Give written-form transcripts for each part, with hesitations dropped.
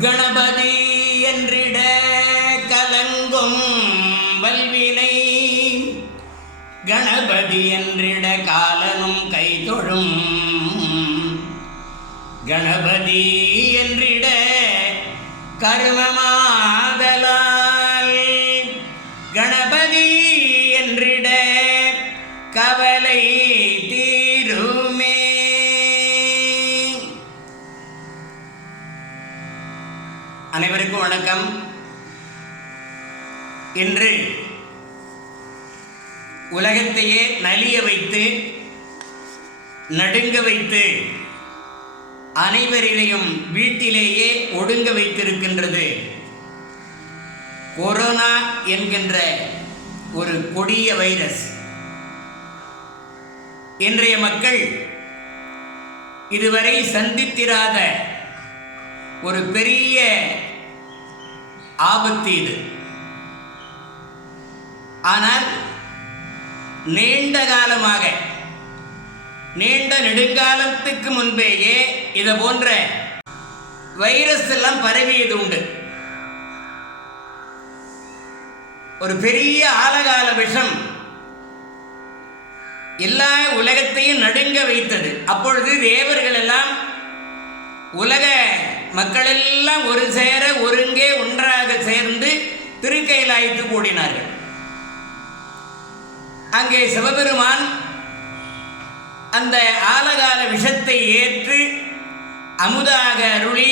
கணபதி என்றிட கலங்கும் வல்வினை, கணபதி என்றிட காலனும் கைதொழும், கணபதி என்றிட கருமமாதலால், கணபதி என்றிட கவலை தீருமே. அனைவருக்கும் வணக்கம். இன்று உலகத்தையே நலிய வைத்து நடுங்க வைத்து அனைவரையும் வீட்டிலேயே ஒடுங்க வைத்திருக்கின்றது கொரோனா என்கின்ற ஒரு கொடிய வைரஸ். இன்றைய மக்கள் இதுவரை சந்தித்திராத ஒரு பெரிய ஆபத்து இது. ஆனால் நீண்ட காலமாக, நீண்ட நெடுங்காலத்துக்கு முன்பேயே இதை போன்ற வைரஸ் எல்லாம் பரவியது உண்டு. ஒரு பெரிய ஆலகால விஷம் எல்லா உலகத்தையும் நடுங்க வைத்தது. அப்பொழுது தேவர்கள் எல்லாம், உலக மக்களெல்லாம் ஒரு சேர ஒருங்கே ஒன்றாக சேர்ந்து திருக்கைலாயத்து கூடினார்கள். அங்கே சிவபெருமான் அந்த ஆலகால விஷத்தை ஏற்று அமுதாக அருளி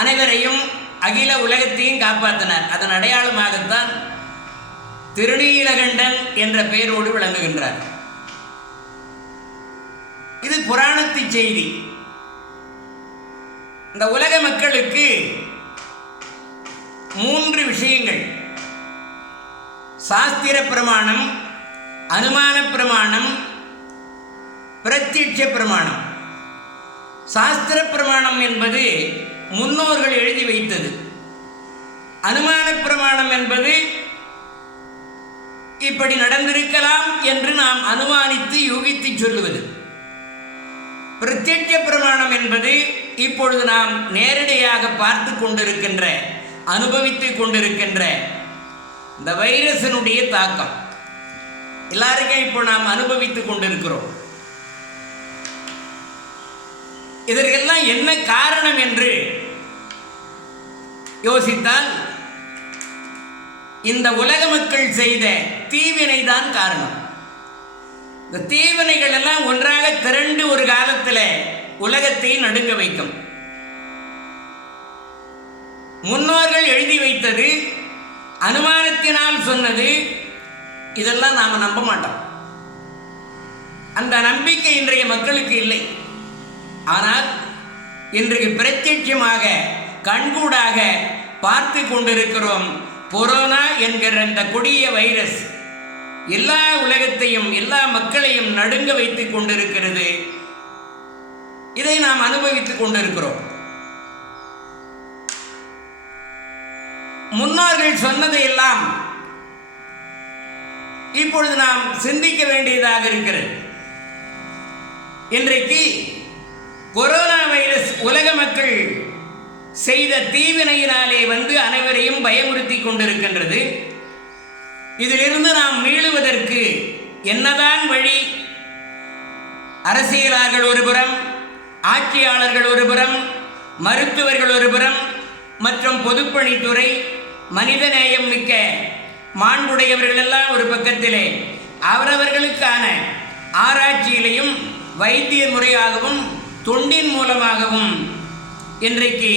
அனைவரையும் அகில உலகத்தையும் காப்பாற்றினார். அதன் அடையாளமாகத்தான் திருநீலகண்டன் என்ற பெயரோடு விளங்குகின்றார். இது புராணத்து செய்தி. இந்த உலக மக்களுக்கு 3 விஷயங்கள்: சாஸ்திர பிரமாணம், அனுமான பிரமாணம், பிரத்யட்ச பிரமாணம். சாஸ்திர பிரமாணம் என்பது முன்னோர்கள் எழுதி வைத்தது. அனுமான பிரமாணம் என்பது இப்படி நடந்திருக்கலாம் என்று நாம் அனுமானித்து யூகித்து சொல்லுவது. பிரத்யட்ச பிரமாணம் என்பது இப்பொழுது நாம் நேரடியாக பார்த்து கொண்டிருக்கின்ற, அனுபவித்துக் கொண்டிருக்கின்ற இந்த வைரஸினுடைய தாக்கம் எல்லாருக்கும் இப்போ நாம் அனுபவித்துக் கொண்டிருக்கிறோம். இதற்கெல்லாம் என்ன காரணம் என்று யோசித்தால், இந்த உலக மக்கள் செய்த தீவினை தான் காரணம். இந்த தீவினைகள் எல்லாம் ஒன்றாக திரண்டு ஒரு காலத்தில் உலகத்தை நடுங்க வைக்கும். முன்னோர்கள் எழுதி வைத்தது, அனுமானத்தினால் சொன்னது, இதெல்லாம் நாம் நம்ப மாட்டோம். அந்த நம்பிக்கை இன்றைய மக்களுக்கு இல்லை. ஆனால் இன்றைக்கு பிரத்யட்சமாக கண்கூடாக பார்த்து கொண்டிருக்கிறோம். கொரோனா என்கிற இந்த கொடிய வைரஸ் எல்லா உலகத்தையும், எல்லா மக்களையும் நடுங்க வைத்துக் கொண்டிருக்கிறது. இதை நாம் அனுபவித்துக் கொண்டிருக்கிறோம். முன்னோர்கள் சொன்னதையெல்லாம் இப்பொழுது நாம் சிந்திக்க வேண்டியதாக இருக்கிறது. இன்றைக்கு கொரோனா வைரஸ் உலக மக்கள் செய்த தீவினையினாலே வந்து அனைவரையும் பயமுறுத்தி கொண்டிருக்கின்றது. இதிலிருந்து நாம் மீளுவதற்கு என்னதான் வழி? அரசியலாளர்கள் ஒருபுறம், ஆட்சியாளர்கள் ஒருபுறம், மருத்துவர்கள் ஒருபுறம், மற்றும் பொதுப்பணித்துறை, மனிதநேயம் மிக்க மாண்புடையவர்கள் எல்லாம் ஒரு பக்கத்திலே அவரவர்களுக்கான ஆராய்ச்சியிலையும் வைத்திய முறையாகவும் தொண்டின் மூலமாகவும் இன்றைக்கு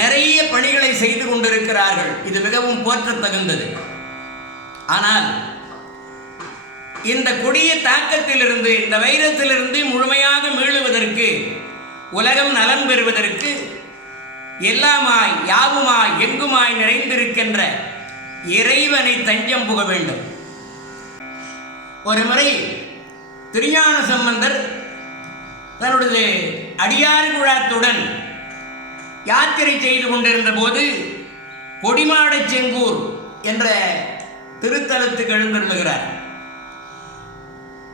நிறைய பணிகளை செய்து கொண்டிருக்கிறார்கள். இது மிகவும் போற்றத்தகுந்தது. ஆனால் இந்த கொடிய தாக்கத்திலிருந்து, இந்த வைரத்திலிருந்து முழுமையாக மீளுவதற்கு, உலகம் நலன் பெறுவதற்கு எல்லாமாய் யாவுமாய் எங்குமாய் நிறைந்திருக்கின்ற இறைவனை தஞ்சம் புக வேண்டும். ஒரு முறை திருஞான சம்பந்தர் தன்னுடைய அடியார் குழாத்துடன் யாத்திரை செய்து கொண்டிருந்த போது கொடிமாடச் செங்கூர் என்ற திருத்தலத்துக்கு எழுந்தருளுகிறார்.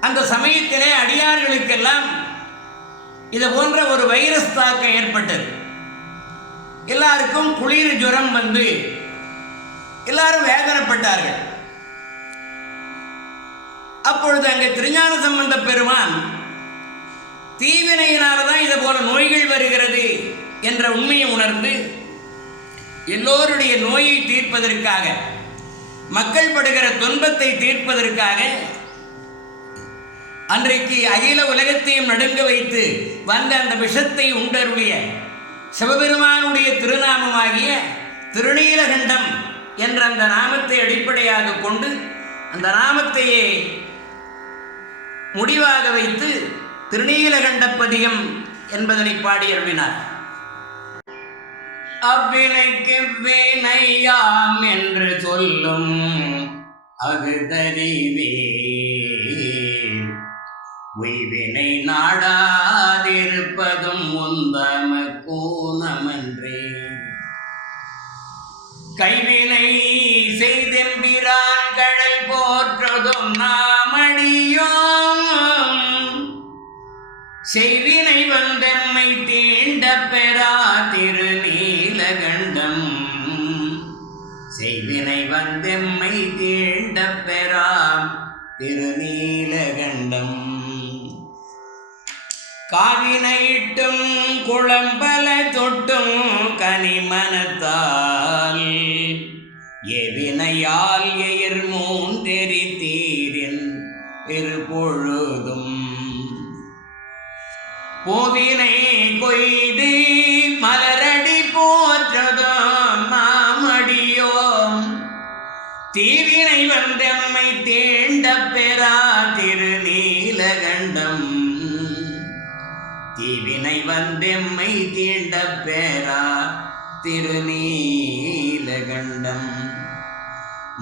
அந்த சமயத்திலே அடியார்களுக்கெல்லாம் இது போன்ற ஒரு வைரஸ் தாக்கம் ஏற்பட்டது. எல்லாருக்கும் குளிர் ஜுரம் வந்து எல்லாரும் வேதனைப்பட்டார்கள். அப்பொழுது அங்கே திருஞான சம்பந்த பெருமான் தீவினையினால்தான் இது போல நோய்கள் வருகிறது என்ற உண்மையை உணர்ந்து எல்லோருடைய நோயை தீர்ப்பதற்காக, மக்கள் படுகிற துன்பத்தை தீர்ப்பதற்காக அன்றைக்கு அகில உலகத்தையும் நடுங்க வைத்து வந்த அந்த விஷத்தை உண்டருடைய சிவபெருமானுடைய திருநாமமாகிய திருநீலகண்டம் என்ற அந்த நாமத்தை அடிப்படையாக கொண்டு அந்த நாமத்தையே முடிவாக வைத்து திருநீலகண்டப்பதிகம் என்பதனை பாடி அருளினார். அவ்வினைக்கு வினையாம் என்று சொல்லும் அகுதறிவே உய்வினை நாடாதிருப்பதும் உந்தம கூனமன்றே கைவினை செய்தெம்பிரான் கடல் போற்றதும் நாமடியோம் செய்வினை வந்தெம்மை தீண்ட பெறா திருநீலகண்டம் செய்வினை வந்தெம்மை தீண்ட பெறா திருநீலகண்டம் காவினையிட்டும் குளம்பல தொட்டும் கனிமனத்தால் எவினையால் எயிர் மூந்தெறி தீரின் இருபொழுதும் பூவினை கொய்து மலரடி போற்றதும் நாமடியோம் தீவினை வந்தெம்மை தேண்ட பெறா திருநீலகண்டம் தீவினை வந்தெம்மை தீண்ட பெறா திருநீலகண்டம்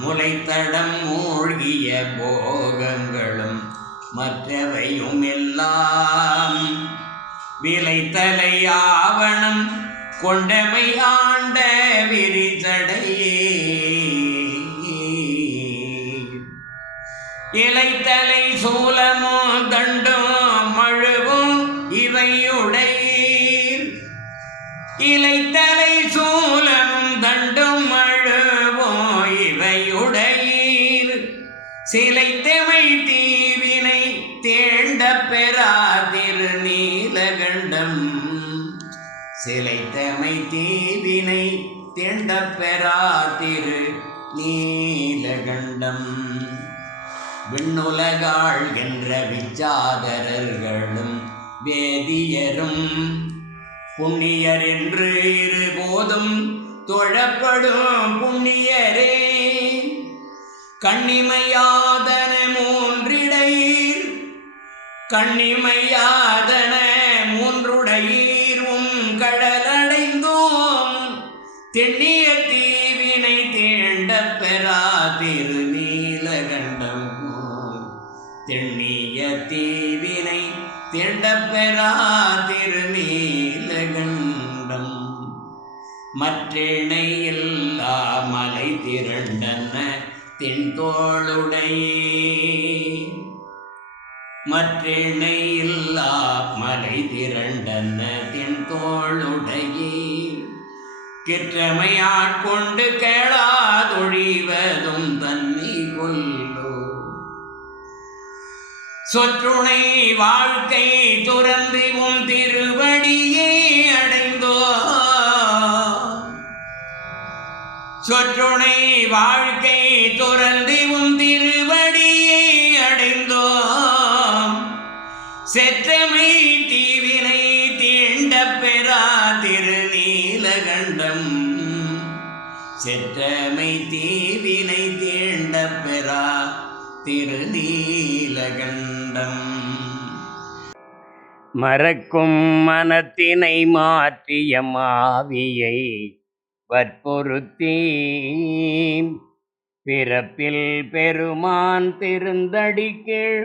முளைத்தடம் மூழ்கிய போகங்களும் மற்றவையும் எல்லாம் விளைத்தலை ஆவணம் கொண்டமை ஆண்ட விரிசடையே இலைத்தலை சூலமோ தண்டும் மழுவும் இவையுடையீர் இலைத்தலை சூலம் தண்டும் மழுவும் இவையுடையீர் சிலைத்தமை தீவினை தேண்ட பெறா திருநீலகண்டம் சிலைத்தமை தீவினை தேண்ட பெறா திருநீலகண்டம் விண்ணுலகாள் என்ற விச்சாதரர்களும் வேதியரும் புண்ணியர் என்று இருபோதும் தொழப்படும் புண்ணியரே கண்ணிமையாதன மூன்றிடையீர் கண்ணிமையாதன மூன்றுடையீரும் கடலடைந்தோம் தென்னிய தீவினை தேண்ட பெறா திருநீலகண்டம் தென்னிய தீவினை தேண்ட பெறா திருநீலகண்டம் மற்றிணை இல்லா மலை திரண்டன தென்தோளுடையே மற்றிணை இல்லா மலை திரண்டன தென்தோளுடையே கிற்றமையாட்கொண்டு கேளாதொழிவதும் தன்னை கொல்லோ சொற்றுணை வாழ்க்கை துறந்து உம் திருவடியே அடைந்தோ சொற்றுணை வாழ்க்கை துறந்து உம் திருவடியே அடைந்தோம் செற்றமை தீவினை தீண்ட பெறா திருநீலகண்டம் செற்றமை தீவினை தீண்ட பெறா திருநீலகண்டம் மறக்கும் மனத்தினை மாற்றிய மாவியை வற்புறுத்தி பிறப்பில் பெருமான் திருந்தடிக்கீழ்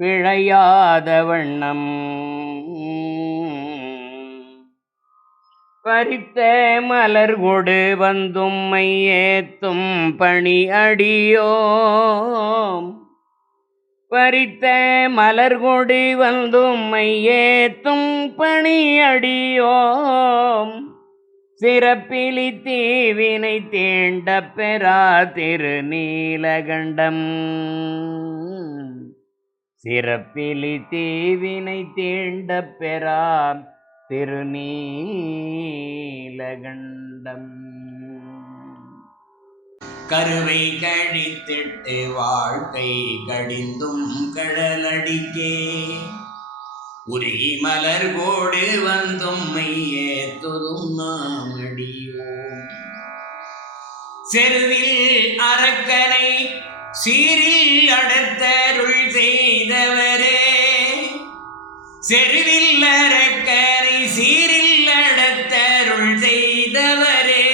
பிழையாத வண்ணம் பறித்த மலர் கொடு வந்தும்மை ஏத்தும் பணி அடியோம் பறித்த மலர்கொடி வந்தும் மையேத்தும் பணியடியோம் சிறப்பிலி தீவினை தீண்ட பெறா திருநீலகண்டம் சிறப்பிலி தீவினை தீண்ட பெறா திருநீலகண்டம். கருவை கழித்திட்டு வாழ்க்கை கடிந்தும் கடலடிக்கே உருகி மலர் கோடு வந்தும் மையேத்துதும் நாமடியோம் செருவில் அரக்கனை சீரில் அடத்தருள் செய்தவரே செருவில் அரக்கனை சீரில் அடத்தருள் செய்தவரே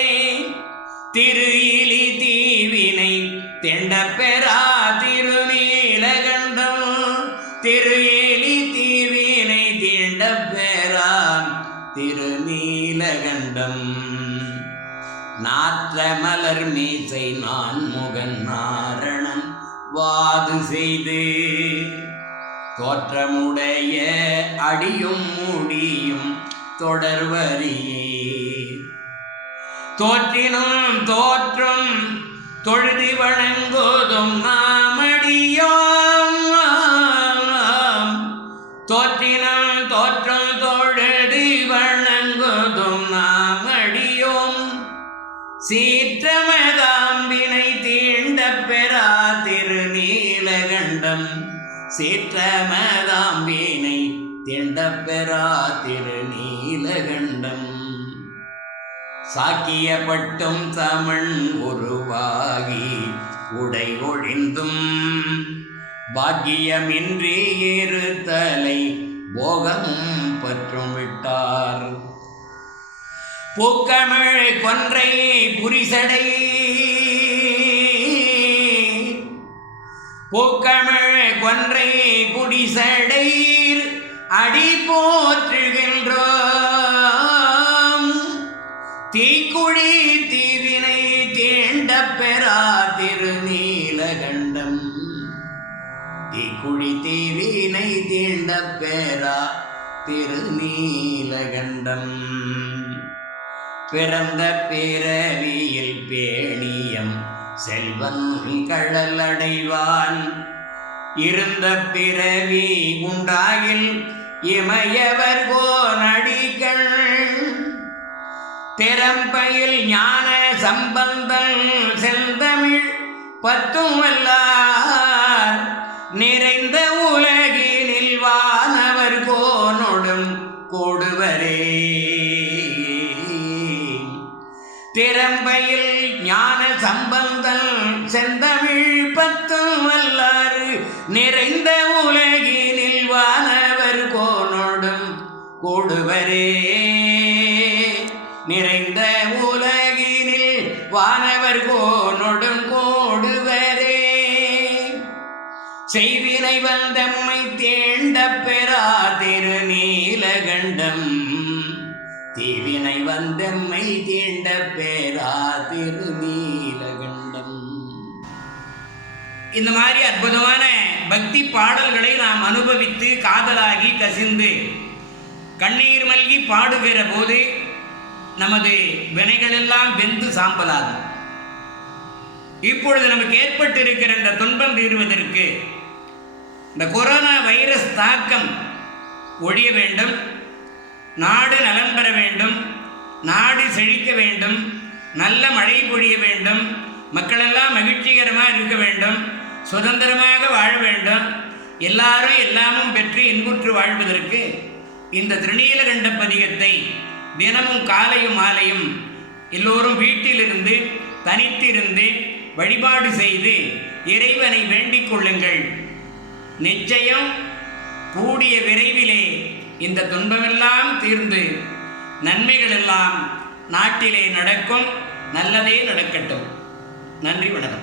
திரு இலி தீவினை தெண்ட பெறா திருநீலகண்டம் திரு எலி தீவினை தீண்ட பெறா திருநீலகண்டம். நாற்ற மலர் மீசை நான் முகன் நாரணன் வாது செய்து தோற்றமுடைய அடியும் முடியும் தொடர்வரியே தோற்றினும் தோற்றும் தொழுதி வணங்குதும் நாமடியோம் தோற்றினும் தோற்றும் தொழுதி வணங்குதும் நாமடியோம் சீற்றமதாம்பினை தீண்ட பெறா திருநீலகண்டம் சீற்றமதாம்பினை தீண்ட பெறா திருநீலகண்டம். சாக்கியப்பட்டும் சமன் உருவாகி உடை ஒழிந்தும் பாக்கியமின்றி இருத்தலை போகமும் பற்றும் விட்டார் பூக்கமிழ் கொன்றை புரிசடை பூக்கமிழ் கொன்றை புரிசடை அடி போற்றுகின்றோம் தீக்குழி தீவினை தீண்ட பெறா திருநீலகண்டம் தீக்குழி தீவினை தீண்ட பெறா திருநீலகண்டம். பிறந்த பிறவியில் பேணியம் செல்வன் கடல் அடைவான் இருந்த பிறவி உண்டாகில் இமையவர் கோனடிகள் திறம்பையில் ஞான சம்பந்தன் செந்தமிழ் பத்தும் வல்லார் நிறைந்த உலகினில் வானவர் கோனொடும் கூடுவரே திறம்பையில் ஞான சம்பந்தன் செந்தமிழ் பத்தும் வல்லார் நிறைந்த உலகினில் வானவர் கோனொடும் கூடுவரே நிறைந்த உலகினில் வானவர் கோனொடும் கூடுவரே செய்வினை வந்தம்மை தேண்ட பெறா திருநீலகண்டம் தீவினை வந்தம்மை தீண்ட பெறா திருநீலகண்டம். இந்த மாதிரி அற்புதமான பக்தி பாடல்களை நாம் அனுபவித்து காதலாகி கசிந்து கண்ணீர் மல்கி பாடுகிற போது நமது வினைகளெல்லாம் வெந்து சாம்பலாகும். இப்பொழுது நமக்கு ஏற்பட்டிருக்கிற இந்த துன்பம் தீர்வதற்கு இந்த கொரோனா வைரஸ் தாக்கம் ஒழிய வேண்டும், நாடு நலம் பெற வேண்டும், நாடு செழிக்க வேண்டும், நல்ல மழை பொழிய வேண்டும், மக்களெல்லாம் மகிழ்ச்சிகரமாக இருக்க வேண்டும், சுதந்திரமாக வாழ வேண்டும், எல்லாரும் எல்லாமும் பெற்று இன்புற்று வாழ்வதற்கு இந்த திருநீலகண்ட பதிகத்தை தினமும் காலையும் மாலையும் எல்லோரும் வீட்டிலிருந்து தனித்திருந்து வழிபாடு செய்து இறைவனை வேண்டிக் கொள்ளுங்கள். நிச்சயம் கூடிய விரைவிலே இந்த துன்பமெல்லாம் தீர்ந்து நன்மைகள் எல்லாம் நாட்டிலே நடக்கும். நல்லதே நடக்கட்டும். நன்றி, வணக்கம்.